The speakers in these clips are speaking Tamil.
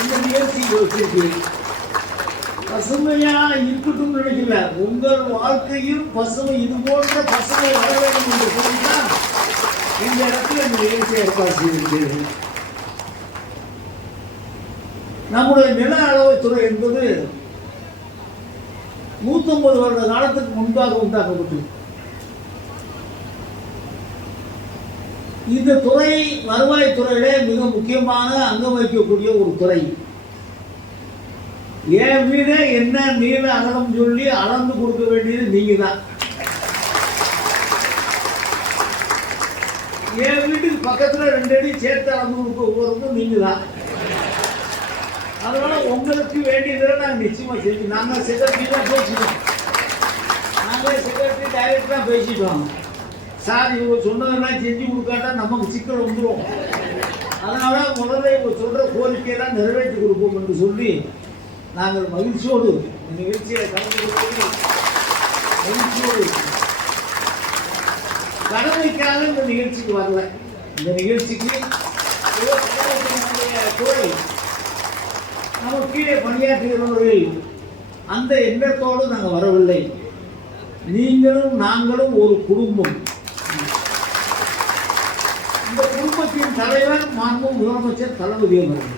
இந்த முயற்சி யோசிக்கிறேன் பசுமையா இருக்கட்டும் நினைக்கல உங்கள் வாழ்க்கையில் பசுமை இது போன்ற பசுமை வர வேண்டும் என்று சொல்லித்தான் இந்த இடத்துல இந்த நிகழ்ச்சி ஏற்பாடு செய்திருக்கிறேன். நம்முடைய நில அளவுத்துறை என்பது நூத்தொன்பது வருட காலத்துக்கு முன்பாக உண்டாக்கப்பட்டது. இந்த துறை வருவாய்த்துறையிலே மிக முக்கியமான அங்கம் வகிக்கக்கூடிய ஒரு துறை. என் வீடு என்ன நீள அகலம் சொல்லி அளந்து கொடுக்க வேண்டியது நீங்க தான் என் வீட்டுக்கு பக்கத்துல ரெண்டு அடி சேர்த்து அளந்து கொடுக்க போறதும் நீங்க தான் அதனால உங்களுக்கு வேண்டியதை நாங்கள் நிச்சயமா செஞ்சு நாங்க செக்ரட்டரி தான் பேசிட்டோம் நாங்களே செக்ரட்டரி டைரக்டரா பேசிட்டோம் சார் இவங்க சொன்னதெல்லாம் செஞ்சு கொடுக்காட்டா நமக்கு சிக்கல் வந்துடும் அதனால முதல்ல இவங்க சொல்ற கோரிக்கையெல்லாம் நிறைவேற்றி கொடுப்போம் என்று சொல்லி நாங்கள் மகிழ்ச்சியோடு இந்த நிகழ்ச்சியை கலந்து கொள்வதில் மகிழ்ச்சியோடு. கடமைக்காக இந்த நிகழ்ச்சிக்கு வரல. இந்த நிகழ்ச்சிக்கு ஏதோ துறை நம்ம கீழே பணியாற்றுகிறவர்கள் அந்த எண்ணத்தோடு நாங்கள் வரவில்லை. நீங்களும் நாங்களும் ஒரு குடும்பம் இந்த குடும்பத்தின் தலைவர் மாண்பு முதலமைச்சர் தளபதி அவர்கள்.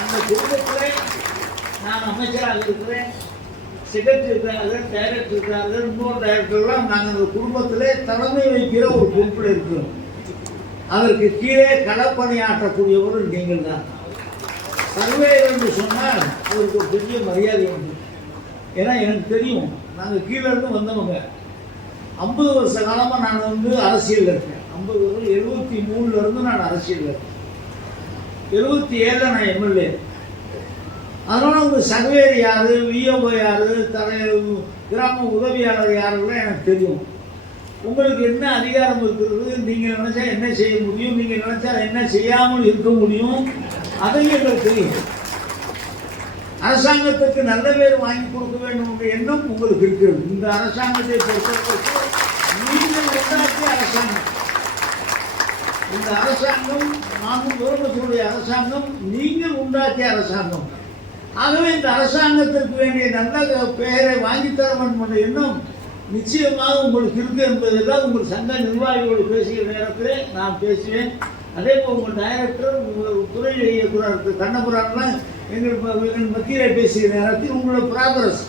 அந்த குடும்பத்தில் நான் அமைச்சராக இருக்கிறேன் செக்ரட்டரி இருக்கிறார்கள் டைரக்டர் இருக்கிறார்கள் இன்னொரு டைரக்டர்லாம் நாங்கள் அந்த குடும்பத்தில் தலைமை வைக்கிற ஒரு பொறுப்பில் இருக்கிறோம். அதற்கு கீழே களப்பணியாற்றக்கூடியவர்கள் நீங்கள் தான் சர்வே என்று சொன்னால் அவருக்கு ஒரு பெரிய மரியாதை உண்டு. ஏன்னா எனக்கு தெரியும் நாங்கள் கீழே இருந்து வந்தவங்க. ஐம்பது வருஷ காலமாக நான் வந்து அரசியலில் இருக்கேன் ஐம்பது வருஷம் எழுபத்தி மூணுலேருந்து நான் அரசியலில் இருக்கேன் எழுபத்தி ஏழில் நான் எம்எல்ஏ. அதனால் உங்க சகவேர் யார் விஓஓ யார் தலை கிராம உதவியாளர் யாருலாம் எனக்கு தெரியும். உங்களுக்கு என்ன அதிகாரம் இருக்கிறது? நீங்கள் நினச்சா என்ன செய்ய முடியும்? நீங்கள் நினச்சா என்ன செய்யாமல் இருக்க முடியும்? அதையும் எங்களுக்கு தெரியும். அரசாங்கத்துக்கு நல்ல பேர் வாங்கி கொடுக்க வேண்டும் என்ற எண்ணம் உங்களுக்கு இருக்கிறது. இந்த அரசாங்கத்தை பொறுத்தவரைக்கும் நீங்கள் உண்டாக்கிய அரசாங்கம். இந்த அரசாங்கம் நானும் முதலமைச்சருடைய அரசாங்கம் நீங்கள் உண்டாக்கிய அரசாங்கம். ஆகவே இந்த அரசாங்கத்திற்கு வேண்டிய நல்ல பெயரை வாங்கித்தர வேண்டும் என்ற எண்ணம் நிச்சயமாக உங்களுக்கு இருக்கு என்பதெல்லாம் உங்கள் சங்க நிர்வாகிகளோடு பேசுகிற நேரத்தில் நான் பேசுவேன். அதே போல் உங்கள் டைரக்டர் உங்கள் துறை இயக்குநர் திரு கண்ணபுரான்லாம் எங்கள் ப- எங்கள் நேரத்தில் உங்களோட ப்ராக்ரஸ்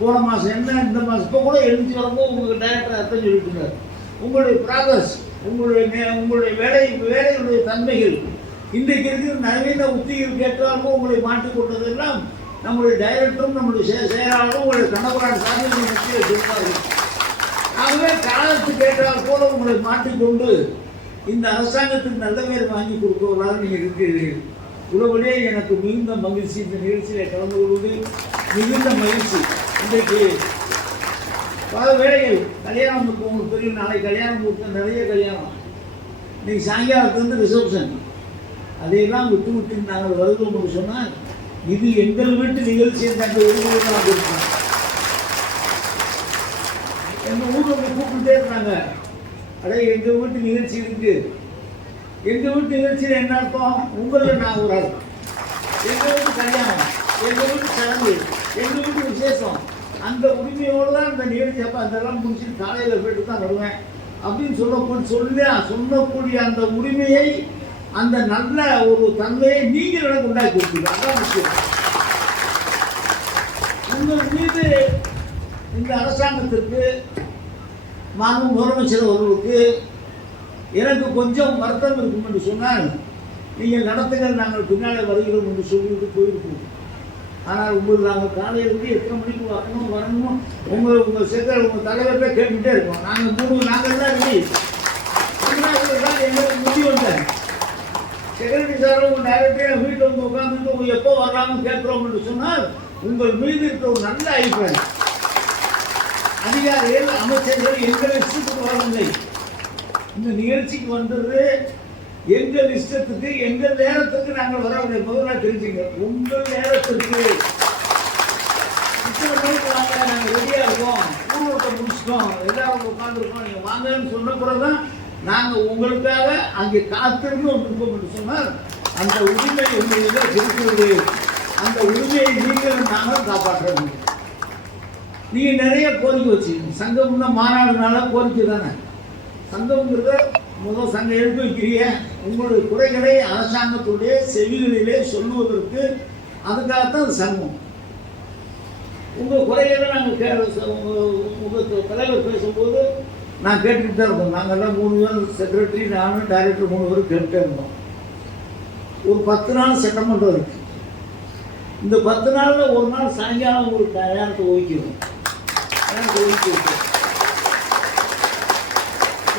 போன மாதம் என்ன இந்த மாதம் இப்போ கூட எழுதி வரும்போது உங்களுக்கு டைரக்டர் அர்த்தம் சொல்லிட்டு உங்களுடைய ப்ராக்ரஸ் உங்களுடைய உங்களுடைய வேலை வேலையுடைய தன்மைகள். இன்றைக்கு இருக்கிற நவீன உத்திகள் கேட்டாலும் உங்களை மாற்றிக் கொண்டதெல்லாம் நம்முடைய டைரக்டரும் நம்முடைய செய- செயலாளரும் உங்களுடைய கணவரான சாமியின் மத்தியில் சொல்வார்கள். ஆகவே காலத்து கேட்டால் போல உங்களை மாற்றிக்கொண்டு இந்த அரசாங்கத்துக்கு நல்ல பேர் வாங்கி கொடுப்பவர்களாக நீங்கள் இருக்கிறீர்கள். உள்ளபடியே எனக்கு மிகுந்த மகிழ்ச்சி. இந்த நிகழ்ச்சியில் கலந்து கொள்வது மிகுந்த மகிழ்ச்சி. இன்றைக்கு பல வேலைகள் கல்யாணம் இருக்கு உங்களுக்கு தெரியும். நாளை கல்யாணம் இருக்கு நிறைய கல்யாணம். இன்னைக்கு சாயங்காலத்துலேருந்து ரிசப்ஷன் அதையெல்லாம் விட்டு விட்டு நாங்கள் வருகிறோம் சொன்னால் இது எங்கள் வீட்டு நிகழ்ச்சி என்று அந்த விரும்புகிறோம் இருக்கோம் எங்கள் ஊரில் போய் இருந்தாங்க அடே எங்கள் வீட்டு நிகழ்ச்சி இருக்குது எங்கள் வீட்டு நிகழ்ச்சியில் என்ன அர்த்தம்? உங்களில் நான் ஒரு ஆள் எங்கள் வீட்டு கல்யாணம் எங்கள் வீட்டு சடங்கு எங்கள் வீட்டு விசேஷம் அந்த உரிமையோடு தான் அந்த நிகழ்ச்சி. அப்போ அதெல்லாம் முடிச்சுட்டு காலையில் போயிட்டு தான் வருவேன். அப்படின்னு சொல்லக்கூடிய சொல்லி சொல்லக்கூடிய அந்த உரிமையை அந்த நல்ல ஒரு தன்மையை நீங்கள் எனக்கு உண்டாக்கி கொடுத்தீங்க அதான் முக்கியம். உங்கள் மீது இந்த அரசாங்கத்திற்கு மாண்பு முதலமைச்சர் அவர்களுக்கு எனக்கு கொஞ்சம் வருத்தம் இருக்கும் என்று சொன்னால் நீங்கள் நடத்துங்கள் நாங்கள் பின்னாலே வருகிறோம் என்று சொல்லிவிட்டு போயிருக்கோம் ஆனால் உங்களுக்கு நாங்கள் காலையிலிருந்து எத்தனை மணிக்கு வரணும் வரணும். உங்கள் உங்கள் செக்கர் உங்கள் தலைவர்கிட்ட கேட்டுக்கிட்டே இருக்கோம். நாங்கள் மூணு நாங்கள் தான் ரெடி. தான் எங்களுக்கு முடிவு வந்தேன் செக்ரட்டரி சார் உங்கள் டைரக்டரே வீட்டில் வந்து உட்காந்துட்டு உங்கள் எப்போ வர்றாங்கன்னு கேட்குறோம் என்று சொன்னால் உங்கள் மீது இருக்கிற ஒரு நல்ல அபிப்பிராயம். அதிகாரிகள் அமைச்சர்கள் எங்கள் இஷ்டத்துக்கு வரவில்லை. இந்த நிகழ்ச்சிக்கு வந்தது எங்கள் இஷ்டத்துக்கு எங்கள் நேரத்துக்கு நாங்கள் வரவில்லை முதல்ல தெரிஞ்சுங்க. உங்கள் நேரத்திற்கு. இத்தனை மணிக்கு வாங்க நாங்கள் ரெடியாக இருக்கோம். ஊர்வலத்தை முடிச்சிட்டோம். எல்லாரும் உட்காந்துருக்கோம் நீங்கள் வாங்கன்னு சொன்ன பிறகுதான் நாங்கள் உங்களுக்காக அங்கே காத்திருந்து வந்திருக்கோம் என்று சொன்னால் அந்த உரிமை உங்களிடம் இருக்கிறது. அந்த உரிமையை நீங்களும் நாங்கள் காப்பாற்ற வேண்டும் நீங்க நிறைய கோரிக்கை வச்சுக்கணும் சங்கம்னா மாநாடுனால கோரிக்கை தானே? சங்கம்ங்கிறத முதல் சங்கம் எடுத்து வைக்கிறீங்க. உங்களுடைய குறைகளை அரசாங்கத்துடைய செவிகளிலே சொல்லுவதற்கு அதுக்காகத்தான் அது சங்கம். உங்கள் குறைகளை நாங்கள் கே உங்கள் தலைவர் பேசும்போது நான் கேட்டுட்டு தான் இருந்தோம் நாங்கள்லாம் மூணு பேர் செக்ரட்டரி நானும் டைரக்டர் மூணு பேரும் கேட்டுட்டே இருந்தோம். ஒரு பத்து நாள் சட்டமன்றம் இருக்கு. இந்த பத்து நாளில் ஒரு நாள் சாயங்காலம் ஒரு நேரத்தை ஒதுக்கிடும் நேரத்தை ஒதுக்கி வைக்கிறோம்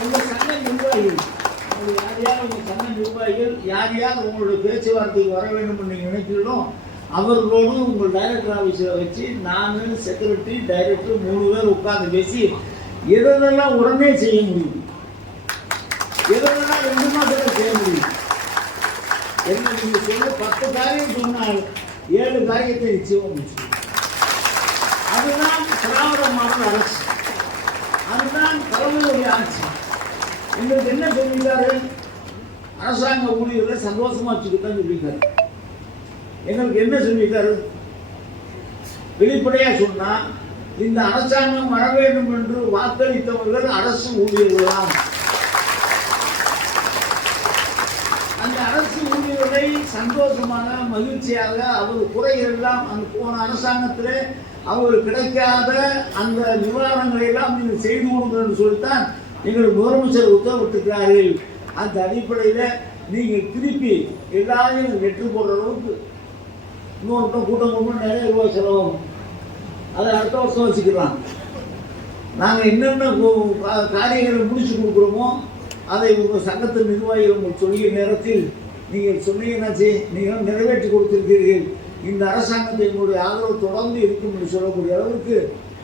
உங்கள் சங்க யார் யார் உங்கள் சங்க நிர்வாகிகள் யார் யார் உங்களுடைய பேச்சுவார்த்தைக்கு வர வேண்டும் நீங்கள் நினைக்கிறீங்களோ அவர்களோடு உங்கள் டைரக்டர் ஆஃபீஸில் வச்சு நான் செக்ரட்டரி டைரக்டர் மூணு பேர் உட்கார்ந்து பேசி எதெல்லாம் உடனே செய்ய முடியும்? எதெல்லாம் ரெண்டு மாதத்தில் செய்ய முடியும்? என்ன நீங்கள் சொல்ல பத்து காரியம் சொன்னால் ஏழு காரியத்தை நிச்சயம் முடிச்சு அதுதான் திராவிட மாடல் அரசு. அதுதான் தலைமையுடைய ஆட்சி. எங்களுக்கு என்ன சொல்லியிருக்காரு அரசாங்க ஊழியர்களை சந்தோஷமா வச்சுக்கிட்டான்னு சொல்லியிருக்காரு. எங்களுக்கு என்ன சொல்லியிருக்காரு? வெளிப்படையா சொன்னா இந்த அரசாங்கம் வர வேண்டும் என்று வாக்களித்தவர்கள் அரசு ஊழியர்களாம் அந்த அரசு ஊழியர்களை சந்தோஷமாக மகிழ்ச்சியாக அவர் குறைகளெல்லாம் அந்த போன அரசாங்கத்தில் அவருக்கு கிடைக்காத அந்த நிவாரணங்களை எல்லாம் நீங்கள் செய்து கொடுங்கன்னு சொல்லித்தான் எங்கள் முதலமைச்சர் உத்தரவிட்டிருக்கிறார்கள். அந்த அடிப்படையில் நீங்கள் திருப்பி எல்லாரையும் வெற்றி போடுற அளவுக்கு இன்னொருத்தம் கூட்டம் கொண்டு நிறைய ரூபாய் செலவாகும். அதை அடுத்த வருஷம் வச்சுக்கலாம். நாங்கள் என்னென்ன காரியங்களை முடிச்சு கொடுக்குறோமோ அதை உங்கள் சங்கத்தின் நிர்வாகிகள் உங்களுக்கு சொல்லிய நேரத்தில் நீங்கள் சொன்னீங்கன்னாச்சு நீங்கள் நிறைவேற்றி கொடுத்திருக்கிறீர்கள். இந்த அரசாங்கத்தை எங்களுடைய ஆதரவு தொடர்ந்து இருக்கும் என்று சொல்லக்கூடிய அளவுக்கு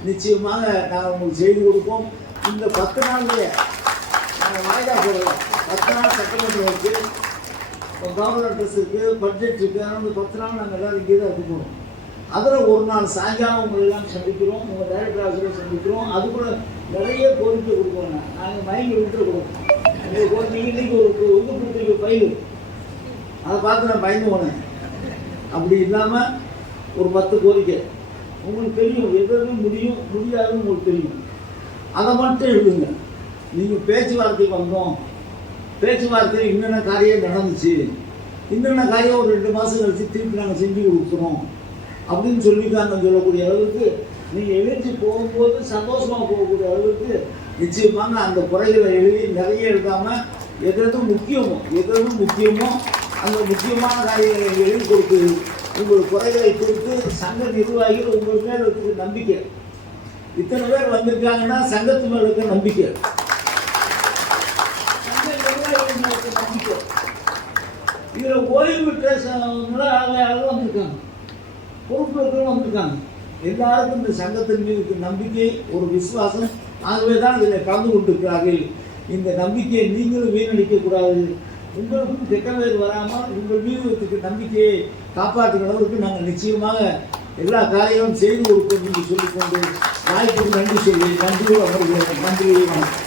நிச்சயமாக நாங்கள் உங்களுக்கு செய்து கொடுப்போம். இந்த பத்து நாள்லேயே நாங்கள் வாய்தா போடலாம் பத்து நாள் சட்டமன்றம் இருக்கு கவர்னர் ட்ரெஸ் இருக்கு பட்ஜெட் இருக்கு அதனால இந்த பத்து நாள் நாங்கள் எல்லாரும் இங்கே தான் இருக்கணும் அதில் ஒரு நாள் சாயங்காலம் உங்களை எல்லாம் சந்திக்கிறோம் உங்கள் டைரக்டர் ஆசிரியர் சந்திக்கிறோம். அது கூட நிறைய கோரிக்கை கொடுக்குறோம் நாங்கள் மயங்கி விட்டு எங்களுக்கு கோரிக்கை ஒரு இன்னைக்கு ஒரு ஒரு இது கொடுத்துருக்க பயிர் அதை பார்த்து நான் பயந்து போனேன். அப்படி இல்லாமல் ஒரு பத்து கோரிக்கை. உங்களுக்கு தெரியும் எதுவும் முடியும் முடியாதுன்னு உங்களுக்கு தெரியும். அதை மட்டும் எழுதுங்க நீங்கள் பேச்சுவார்த்தைக்கு வந்தோம். பேச்சுவார்த்தையில் என்னென்ன காரியம் நடந்துச்சு. என்னென்ன காரியம் ஒரு ரெண்டு மாதம் கழிச்சு திருப்பி நாங்கள் செஞ்சு கொடுக்குறோம் அப்படின்னு சொல்லிக்காங்க சொல்லக்கூடிய அளவுக்கு நீங்கள் எழுதி போகும்போது சந்தோஷமாக போகக்கூடிய அளவுக்கு நிச்சயமாக அந்த குறைகளை எழுதி நிறைய எழுதாமல் எது எது முக்கியமோ எது எது முக்கியமோ அந்த முக்கியமான காரியங்களை எழுதி கொடுத்து உங்கள் குறைகளை குறித்து சங்க நிர்வாகிகள் உங்கள் மேல் இருக்கிற நம்பிக்கை. இத்தனை பேர் வந்திருக்காங்கன்னா சங்கத்து மேல இருக்க நம்பிக்கை. நம்பிக்கை இதுல ஓய்வு பெற்ற ச- நிர்வாகிகள் வந்திருக்காங்க. பொறுப்பேற்களும் வந்திருக்காங்க. எல்லாருக்கும் இந்த சங்கத்தின் மீது நம்பிக்கை ஒரு விசுவாசம். ஆகவே தான் இதில் கலந்து கொண்டிருக்கிறார்கள். இந்த நம்பிக்கையை நீங்களும் வீணடிக்கக்கூடாது உங்களுக்கும் கெட்ட பேர் வராமல் உங்கள் மீது நம்பிக்கையை காப்பாற்றுகிற அளவுக்கு நாங்கள் நிச்சயமாக எல்லா காரியமும் செய்து கொடுக்கும் என்று சொல்லிக்கொண்டு வாய்ப்புக்கு நன்றி சொல்லி நன்றியோடு அமர்கிறேன் நன்றி வணக்கம்.